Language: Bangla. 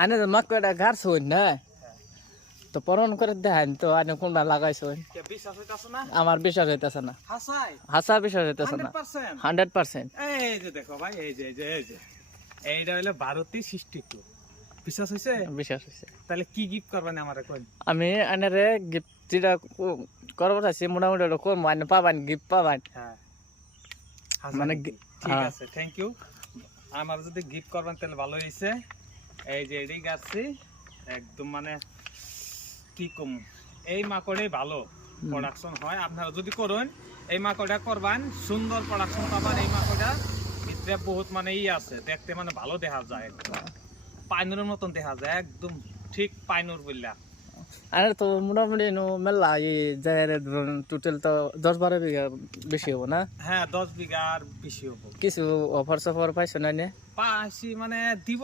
আনে তো মাকড়া গাড়ছুন না তো পরন করে দেখান তো আনে কোনটা লাগাইছুন বিশ্বাস হইতাছে না আমার বিশ্বাস হইতেছে না হাসাই হাসা বিশ্বাস হইতেছে না 100%। এই যে দেখো ভাই এই যে এইটা হলো ভারতী 62 বিশ্বাস হইছে বিশ্বাস হইছে। তাহলে কি গিফট করবেন আমারে কই আমি আনারে গিফট যেটা করবো চাইছি মোটামুটি ওটা করবো আনে পাবান গিফট পাবান। হ্যাঁ মানে ঠিক আছে থ্যাংক ইউ আমার যদি গিফট করবেন তাহলে ভালো হইছে এই যে এডি গাছি একদম মানে কি কম এই মাকড়ে ভালো প্রোডাকশন হয় আপনারা যদি করেন এই মাকড়া করবেন সুন্দর প্রোডাকশন পাবেন এই মাকড়া ভিতরে বহুত মানে আছে দেখতে মানে ভালো দেখা যায় পাইনুরের মতন দেখা যায় একদম ঠিক পাইনুর বললা আরে তো মোটামুটি মেলা এই জায়গায় টোটাল তো 10-12 বিঘা বেশি হবো না? হ্যাঁ 10 বিঘার বেশি হবো কিছু অফার সফার পাইছো না? পাইছি মানে দিব